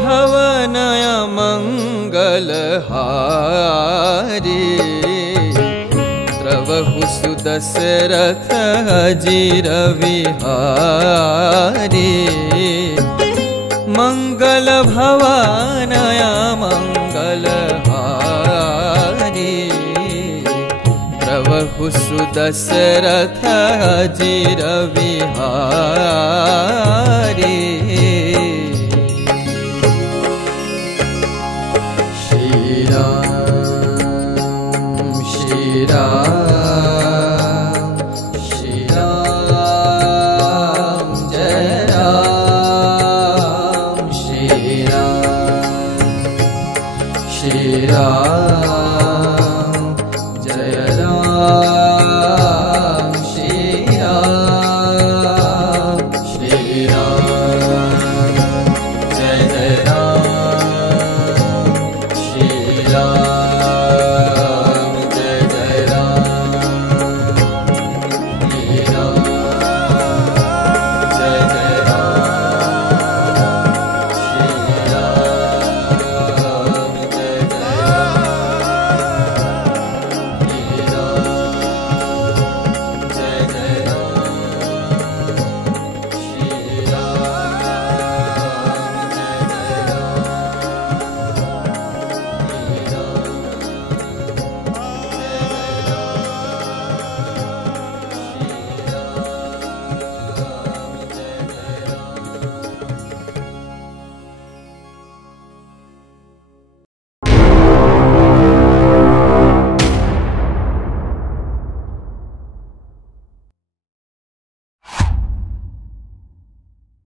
भवनय मंगलहारी द्रवहु सुदशरथ अजिर Vihari Mangal भवनय मंगलहारी द्रवहु सुदशरथ अजिर Vihari Shri Ram Shri Ram Shri Ram Jai Ram Shri Ram Shri Ram Jai Ram Shri Ram Shri Ram Jai Jai Ram Shri Ram